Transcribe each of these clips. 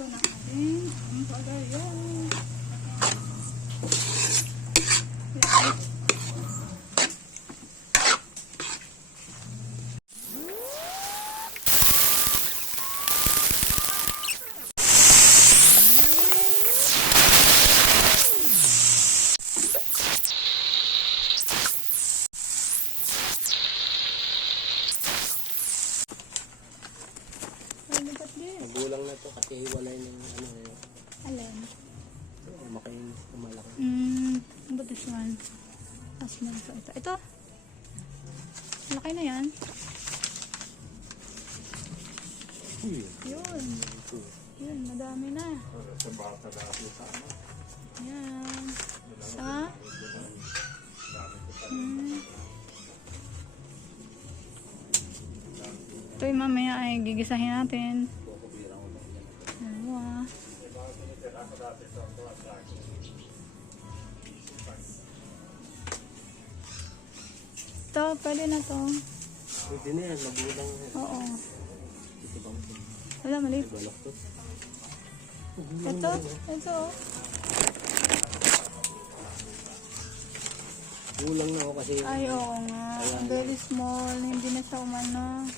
Ito na ating ampalaya. Magulang na to kasi hiwalay ng ano yun. Alin? Makain, malaki. But this one. Mas malaki ito. Ito. Malaki na yan. Yun. Yun, madami na. Yan. Sa? Ito yung mamaya ay gigisahin natin. Dalawa. Ito, pwede na to. Pwede na yan, magulang na yan. Oo. Ito bang Wala, mali. balak to? Ito, ito. Kulang na ako kasi Ay, oo nga. Very small. Hindi na siya umano.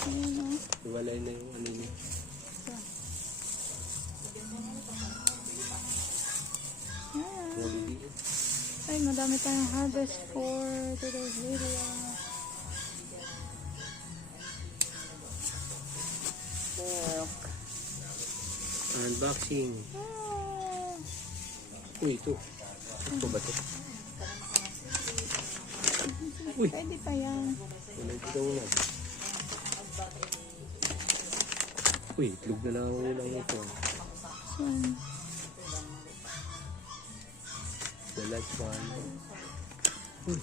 Ayun, oh. hiwalay na yung ano niya. Yan. Ay, madami tayong harvest for today's video. Look. Unboxing. Ah. Uy, ito. Ito ba ito? Uy. Pwede pa yan. Ito na. Uy, itlog na lang ang ulang ito. Yan. The last one. Uy.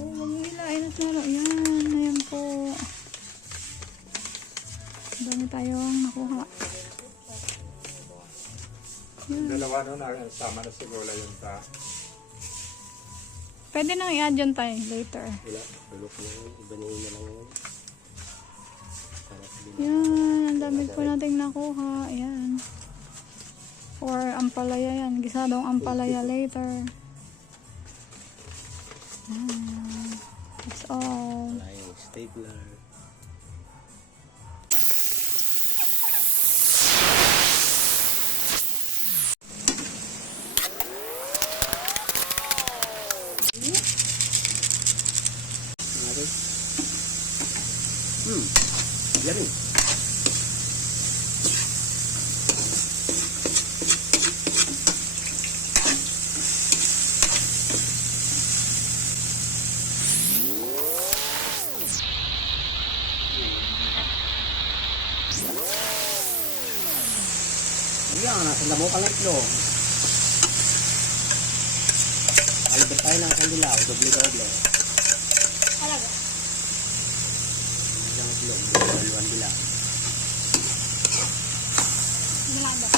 Oh, maghihilain at laro. Yan. Ayan po. Dami tayong nakuha. Yan. Dalawa nun, sama na siguro yun sa... Pwede nang i-add yun tayo later. Wala. Bulok na yun. Iba na yun na lang yun. Yan. Ang dami po nating nakuha. Ayan. Or ampalaya yan. Gisadong ampalaya later. Yan. That's all. Wala yung stapler. Yan rin. Yan, nasa lamo ka lang ito. Alibet tayo ng kandilaw, doble-doble. Talaga? Isang itlog, dalawang dilaw. Malanda.